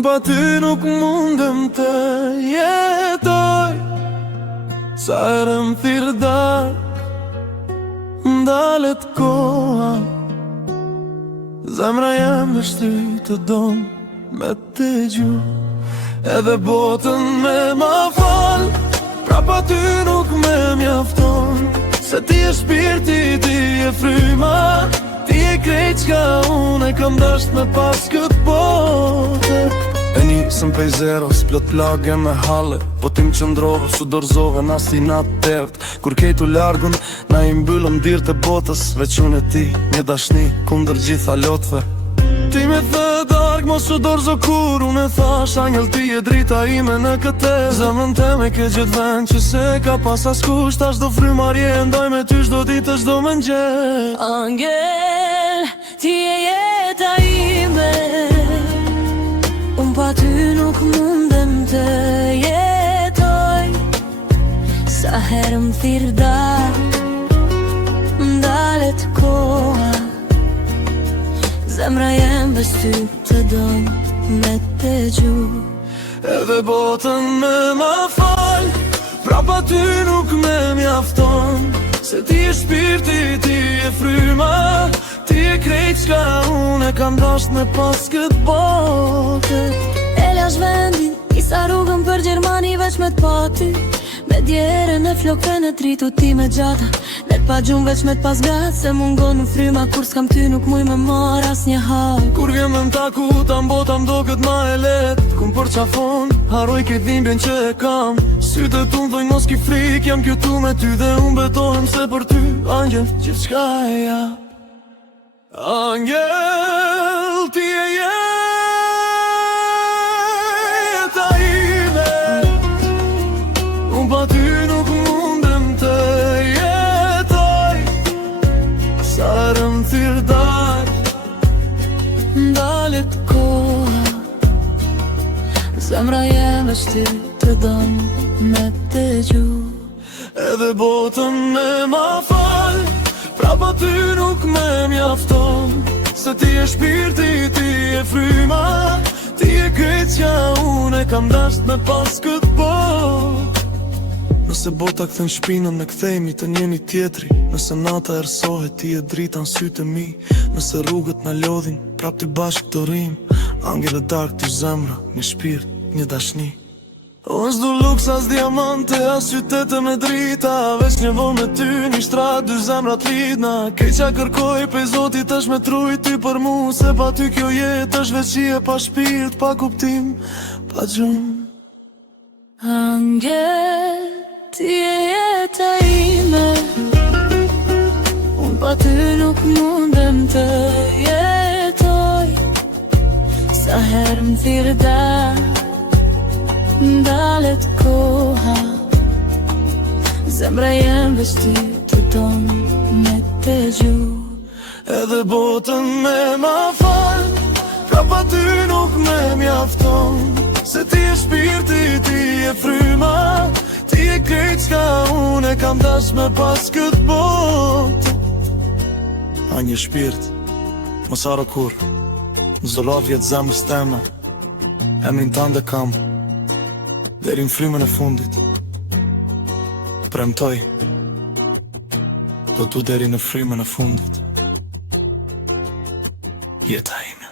Unë pa ty nuk mundem të jetoj. Sa herë më thirr ndalet koha, zemra jem vështri të dom me të gju. Edhe botën me ma fal, pra pa ty nuk me mjafton. Se ti e shpirti, ti e fryma, ti e krejt qka unë e kam dasht me pas këtë botë. E nisëm pej zeros, plot plage me halle, po ti më qëndrove, su dorzove, nas ti na tert. Kur kejtu largun, na i mbyllëm dirë të botës, veç unë e ti, një dashni, kundër gjitha lotve. Ti me thë dark, mos u dorzo kur, unë e thash, anjel ti e drita ime në këtë. Zemrën teme ke gjithë vend, që se ka pas askush, tash do frymarje, ndoj me ty shdo ditë, shdo më ngjet. Angel, ti e jeta ime, unë pa ty nuk mundem të jetoj. Sa herë më thirr ndalet koha, zemra jem veç ty të dom me të gju. Edhe botën me ma fal, pra pa ty nuk me mjafton. Se ti e shpirti, ti e fryma, ti e krejt qka unë e kam dasht me pas këtë botë. E lash vendin, isa rrugën për Gjermani veç me t'pati, me djere në flokë në tritu ti me gjata. Let pa gjumë veç me t'pas gatë, se mungon në fryma, kur s'kam ty nuk muj me mar as një hap. Kur vjen me m'taku, ta mbota m'do këtë ma e let. Kum për qafon, haroj këtë dhimbjen që e kam. Sytë t'u m'dojnë mos ki frik, jam këtu me ty dhe unë betohem se për ty, angel, gjithë qka e ja. Angel, ti e jeta ime, unë pa ty nuk mundem të jetoj. Sa herë më thirr ndalet koha, zemra jem veç ty të dom me të gju. Edhe botën me ma fal, pra pa ty nuk me mjafton. Se ti e shpirti, ti e fryma, ti e krejt qka unë e kam dasht me pas këtë botë. Nëse bota këthen shpinën në kthejmi të njeni tjetri, nëse nata ersohet ti e drita në sytë e mi, nëse rrugët në lodhin prap të bashkë të rim, angel e dark të zemra, një shpirt, një dashni. Unë s'du luks as diamante, as qytete me drita, veç një vol me ty, një shtrat, dy zemrat lidna. Kej qa kërkoj pej zotit është me trujt ty për mu, se pa ty kjo jetë është veç qie pa shpirt, pa kuptim, pa gjumë. Angel, ti e jeta ime, unë pa ty nuk mundem të jetoj. Sa herë më thirr ndalet koha, zemra jem veç ty të dom me të gju. Edhe botën me ma fal, pra pa ty nuk me mjafton. Se ti e shpirti, ti e fryma, ti e krejt qka unë e kam dash me pas këtë botë. A një shpirt, mos haro kur, zolla vjetë zemrës teme, emrin tande kam, deri në frymën e fundit. Premtoj, do tu deri në frymën e fundit. Jeta ime.